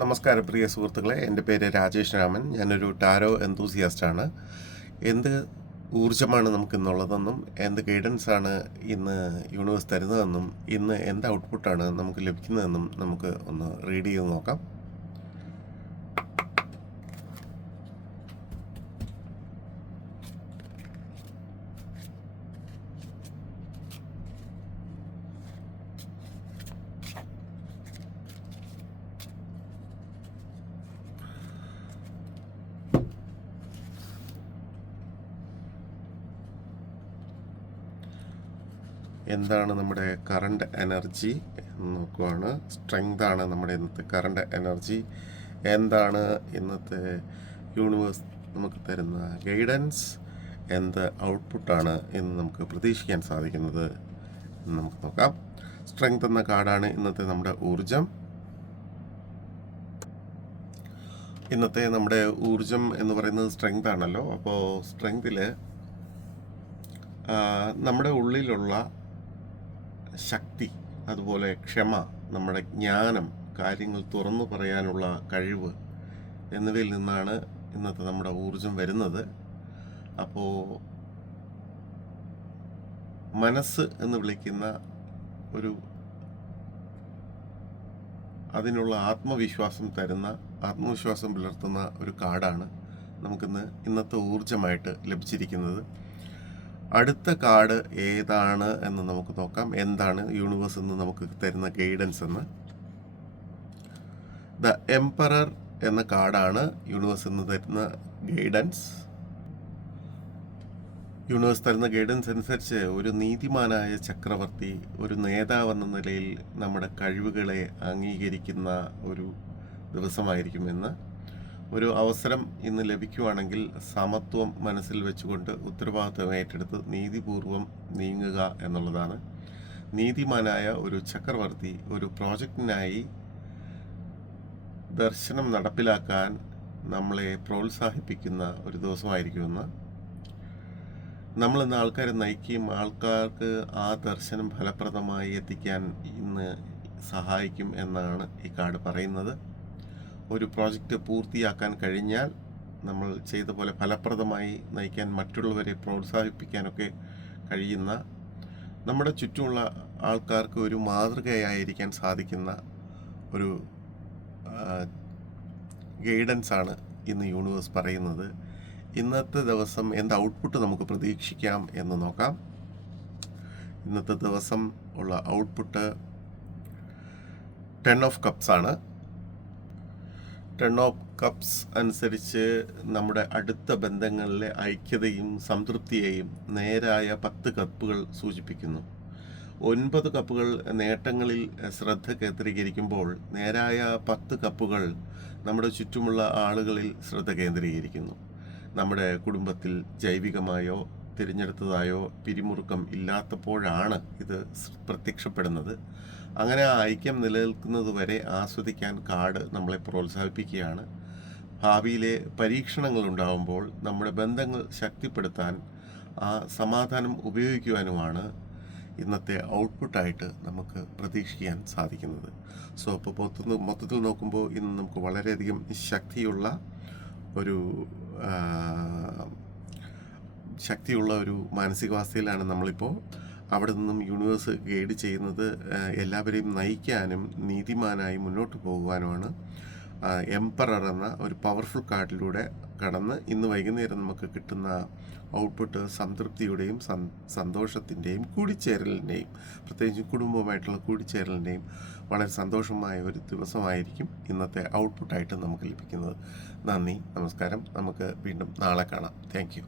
നമസ്കാരം പ്രിയ സുഹൃത്തുക്കളെ, എൻ്റെ പേര് രാജേഷ് രാമൻ. ഞാനൊരു ടാരോ എന്തൂസിയാസ്റ്റാണ്. എന്ത് ഊർജ്ജമാണ് നമുക്കിന്നുള്ളതെന്നും എന്ത് ഗൈഡൻസാണ് ഇന്ന് യൂണിവേഴ്സ് തരുന്നതെന്നും ഇന്ന് എന്ത് ഔട്ട്പുട്ടാണ് നമുക്ക് ലഭിക്കുന്നതെന്നും നമുക്ക് ഒന്ന് റീഡ് ചെയ്ത് നോക്കാം. എന്താണ് നമ്മുടെ കറണ്ട് എനർജി എന്ന് നോക്കുവാണ്. സ്ട്രെങ്ത് ആണ് നമ്മുടെ ഇന്നത്തെ കറണ്ട് എനർജി. എന്താണ് ഇന്നത്തെ യൂണിവേഴ്സ് നമുക്ക് തരുന്ന ഗൈഡൻസ്, എന്ത് ഔട്ട്പുട്ടാണ് ഇന്ന് നമുക്ക് പ്രതീക്ഷിക്കാൻ സാധിക്കുന്നത് എന്ന് നമുക്ക് നോക്കാം. സ്ട്രെങ്ത് എന്ന കാർഡാണ് ഇന്നത്തെ നമ്മുടെ ഊർജം. ഇന്നത്തെ നമ്മുടെ ഊർജം എന്ന് പറയുന്നത് സ്ട്രെങ്ത് ആണല്ലോ. അപ്പോൾ സ്ട്രെങ്തിൽ നമ്മുടെ ഉള്ളിലുള്ള ശക്തി, അതുപോലെ ക്ഷമ, നമ്മുടെ ജ്ഞാനം, കാര്യങ്ങൾ തുറന്നു പറയാനുള്ള കഴിവ് എന്നിവയിൽ നിന്നാണ് ഇന്നത്തെ നമ്മുടെ ഊർജം വരുന്നത്. അപ്പോൾ മനസ്സ് എന്ന് വിളിക്കുന്ന ഒരു അതിനുള്ള ആത്മവിശ്വാസം പുലർത്തുന്ന ഒരു കാർഡാണ് നമുക്കിന്ന് ഇന്നത്തെ ഊർജമായിട്ട് ലഭിച്ചിരിക്കുന്നത്. അടുത്ത കാർഡ് ഏതാണ് എന്ന് നമുക്ക് നോക്കാം. എന്താണ് യൂണിവേഴ്സ് എന്ന് നമുക്ക് തരുന്ന ഗൈഡൻസ് എന്ന്. ദ എംപറർ എന്ന കാർഡാണ് യൂണിവേഴ്സ് എന്ന് തരുന്ന ഗൈഡൻസ്. യൂണിവേഴ്സ് തരുന്ന ഗൈഡൻസ് അനുസരിച്ച് ഒരു നീതിമാനായ ചക്രവർത്തി, ഒരു നേതാവ് എന്ന നിലയിൽ നമ്മുടെ കഴിവുകളെ അംഗീകരിക്കുന്ന ഒരു ദിവസമായിരിക്കുമെന്ന്. ഒരു അവസരം ഇന്ന് ലഭിക്കുവാണെങ്കിൽ സമത്വം മനസ്സിൽ വെച്ചുകൊണ്ട് ഉത്തരവാദിത്വം ഏറ്റെടുത്ത് നീതിപൂർവം നീങ്ങുക എന്നുള്ളതാണ്. നീതിമാനായ ഒരു ചക്രവർത്തി ഒരു പ്രോജക്റ്റിനായി ദർശനം നടപ്പിലാക്കാൻ നമ്മളെ പ്രോത്സാഹിപ്പിക്കുന്ന ഒരു ദിവസമായിരിക്കുമെന്ന്. നമ്മളിന്ന് ആൾക്കാരെ നയിക്കുകയും ആൾക്കാർക്ക് ആ ദർശനം ഫലപ്രദമായി എത്തിക്കാൻ ഇന്ന് സഹായിക്കും എന്നാണ് ഈ കാർഡ് പറയുന്നത്. ഒരു പ്രോജക്റ്റ് പൂർത്തിയാക്കാൻ കഴിഞ്ഞാൽ നമ്മൾ ചെയ്ത പോലെ ഫലപ്രദമായി നയിക്കാൻ, മറ്റുള്ളവരെ പ്രോത്സാഹിപ്പിക്കാനൊക്കെ കഴിയുന്ന, നമ്മുടെ ചുറ്റുമുള്ള ആൾക്കാർക്ക് ഒരു മാതൃകയായിരിക്കാൻ സാധിക്കുന്ന ഒരു ഗൈഡൻസാണ് ഇന്ന് യൂണിവേഴ്സ് പറയുന്നത്. ഇന്നത്തെ ദിവസം എന്ത് ഔട്ട്പുട്ട് നമുക്ക് പ്രതീക്ഷിക്കാം എന്ന് നോക്കാം. ഇന്നത്തെ ദിവസം ഉള്ള ഔട്ട്പുട്ട് 10 ഓഫ് കപ്സ് ആണ്. 10 ഓഫ് കപ്സ് അനുസരിച്ച് നമ്മുടെ അടുത്ത ബന്ധങ്ങളിലെ ഐക്യതയും സംതൃപ്തിയെയും നേരായ 10 കപ്പുകൾ സൂചിപ്പിക്കുന്നു. 9 കപ്പുകൾ നേട്ടങ്ങളിൽ ശ്രദ്ധ കേന്ദ്രീകരിക്കുമ്പോൾ നേരായ 10 കപ്പുകൾ നമ്മുടെ ചുറ്റുമുള്ള ആളുകളിൽ ശ്രദ്ധ കേന്ദ്രീകരിക്കുന്നു. നമ്മുടെ കുടുംബത്തിൽ ജൈവികമായോ തിരഞ്ഞെടുത്തതായോ പിരിമുറുക്കം ഇല്ലാത്തപ്പോഴാണ് ഇത് പ്രത്യക്ഷപ്പെടുന്നത്. അങ്ങനെ ആ ഐക്യം നിലനിൽക്കുന്നത് വരെ ആസ്വദിക്കാൻ കാർഡ് നമ്മളെ പ്രോത്സാഹിപ്പിക്കുകയാണ്. ഭാവിയിലെ പരീക്ഷണങ്ങൾ ഉണ്ടാകുമ്പോൾ നമ്മുടെ ബന്ധങ്ങൾ ശക്തിപ്പെടുത്താൻ ആ സമാധാനം ഉപയോഗിക്കുവാനുമാണ് ഇന്നത്തെ ഔട്ട്പുട്ടായിട്ട് നമുക്ക് പ്രതീക്ഷിക്കാൻ സാധിക്കുന്നത്. സോ അപ്പോൾ മൊത്തത്തിൽ നോക്കുമ്പോൾ ഇന്ന് നമുക്ക് വളരെയധികം ശക്തിയുള്ള ഒരു മാനസികാവസ്ഥയിലാണ് നമ്മളിപ്പോൾ. അവിടെ നിന്നും യൂണിവേഴ്സ് ഗൈഡ് ചെയ്യുന്നത് എല്ലാവരെയും നയിക്കാനും നീതിമാനായി മുന്നോട്ട് പോകുവാനുമാണ്. എംപറർ എന്ന ഒരു പവർഫുൾ കാർഡിലൂടെ കടന്ന് ഇന്ന് വൈകുന്നേരം നമുക്ക് കിട്ടുന്ന ഔട്ട്പുട്ട് സംതൃപ്തിയുടെയും സന്തോഷത്തിൻ്റെയും കൂടിച്ചേരലിൻ്റെയും, പ്രത്യേകിച്ച് കുടുംബവുമായിട്ടുള്ള കൂടിച്ചേരലിൻ്റെയും വളരെ സന്തോഷമായ ഒരു ദിവസമായിരിക്കും ഇന്നത്തെ ഔട്ട്പുട്ടായിട്ട് നമുക്ക് ലഭിക്കുന്നത്. നന്ദി, നമസ്കാരം. നമുക്ക് വീണ്ടും നാളെ കാണാം. Thank you.